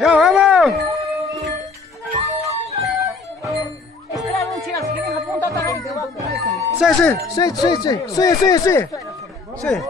¡Ya vamos! Sí, sí, sí, sí, sí, sí, sí, sí. Sí.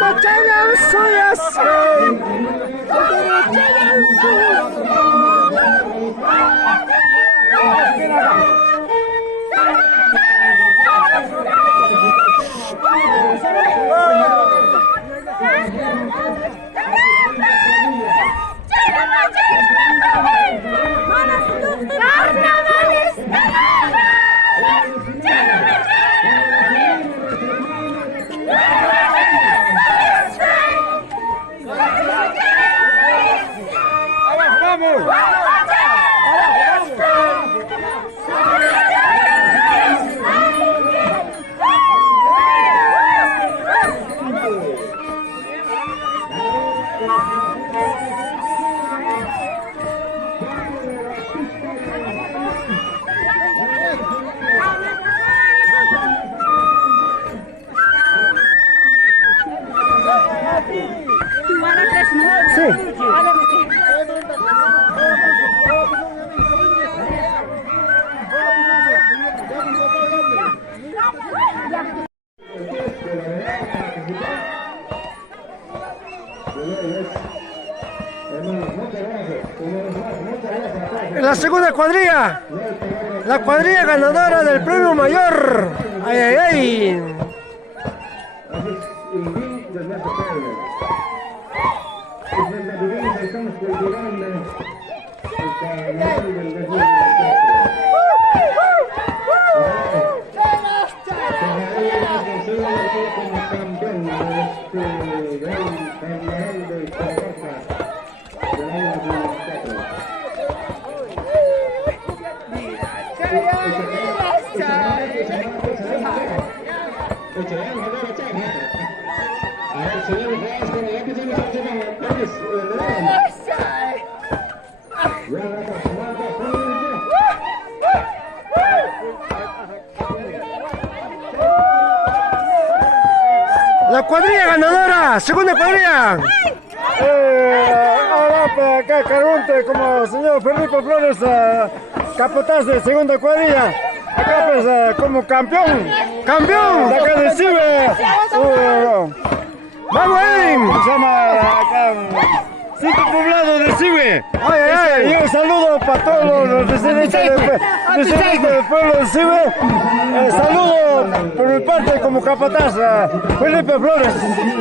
Machayan suyasay. La segunda cuadrilla, la cuadrilla ganadora del premio mayor. ¡Ay, ay, ay! La cuadrilla ganadora, segunda cuadrilla. Ahora para acá, Carunte, como señor Felipe Flores, capataz de segunda cuadrilla. Acá pues como campeón. ¡Campeón! De acá de Cibe. ¡Vamos ahí! Se llama acá, Cinco Poblados de Cibe. ¡Ay, ay, ay! Y un saludo para todos los residentes del pueblo de Cibe. Saludo por mi parte como capataz, Felipe Flores.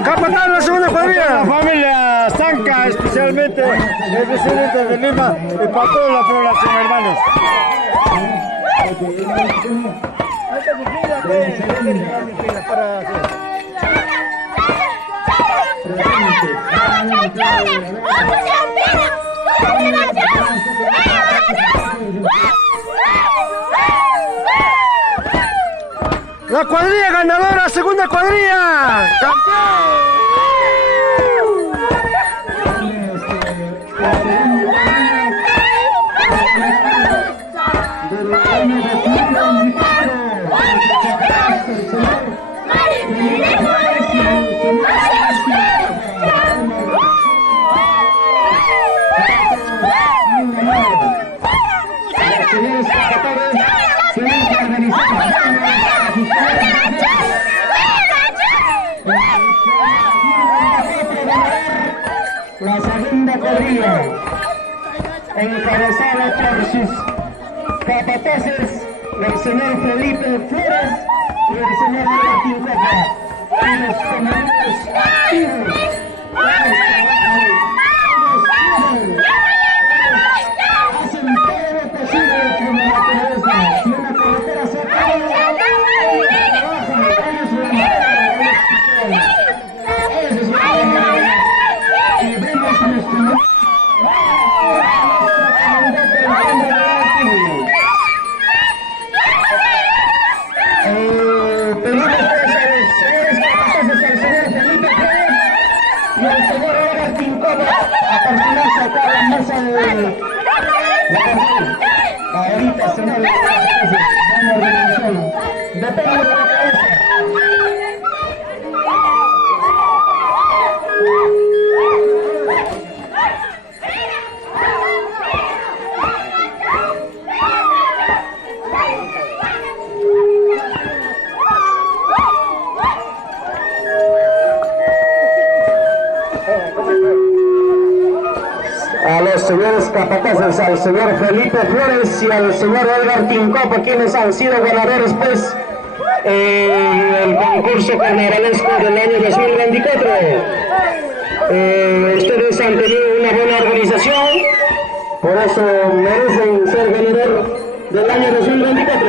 ¡Capataz de la segunda La cuadrilla! familia Zanca, especialmente el presidente de Lima y para toda la población, hermanos. La cuadrilla ganadora, segunda cuadrilla. ¡Campeón! La segunda cuadrilla, encabezada por sus capataces, el señor Felipe Flores y el señor Martín Copa, y los comandantes activos. Hacen todo lo posible con la naturaleza. Si una carretera se acaba, trabajan, ellos la manera, eso es y vemos nuestro pedimos a los señores capataces, al señor Felipe Flores y al señor Martín Copa a personarse acá a la mesa de la canción. Ahorita señor capataces, van a organizarlo. Depende de la cabeza. señores capataces, al señor Felipe Flores y al señor Edgar Tincopa, quienes han sido ganadores pues el concurso carnavalesco del año 2024. Ustedes han tenido una buena organización, por eso merecen ser ganador del año 2024.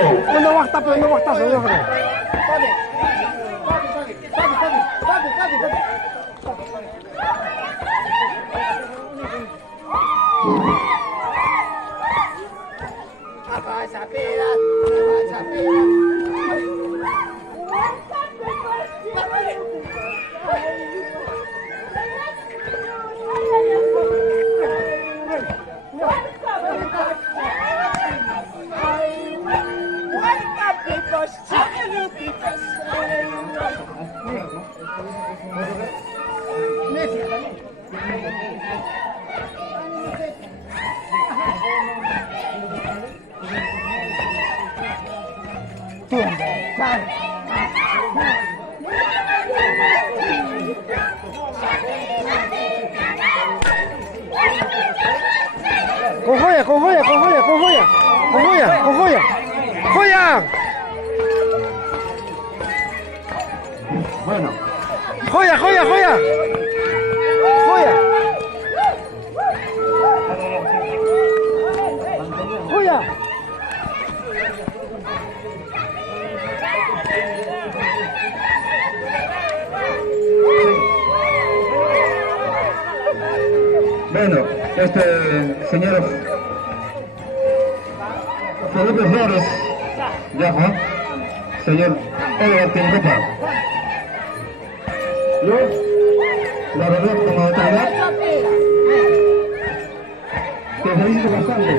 Con joya, con joya, con joya, con joya, con joya, con joya, joya. Bueno, Joya, joya, joya. Joya. Joya. bueno, señor Felipe Flores, ya fue, señor Edgar Tincopa. Yo, la verdad, como autoridad, te felicito bastante.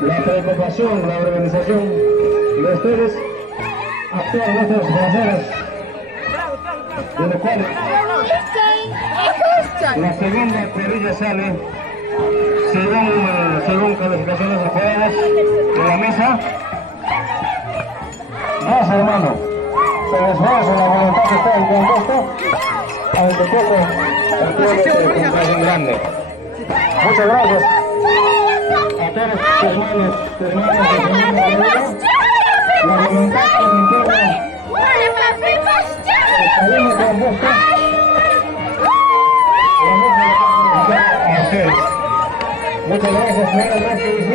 La preocupación, la organización de ustedes, actuar nuestros corazones, de lo cual la segunda perilla sale según calificaciones de jugadores de la mesa. Dos hermanos, se esfuerzo, la voluntad que está en compuesto, al de poco, el pueblo es un grande. Muchas gracias a todos tus hermanos, la voluntad que me entrega, el compuesto. Muchas gracias, buenas noches.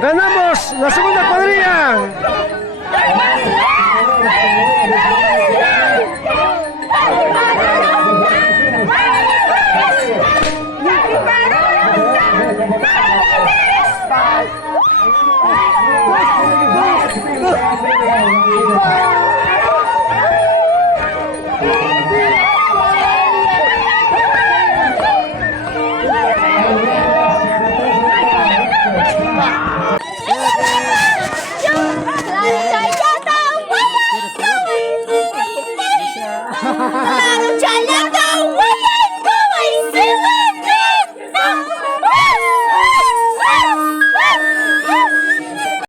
Ganamos la segunda cuadrilla.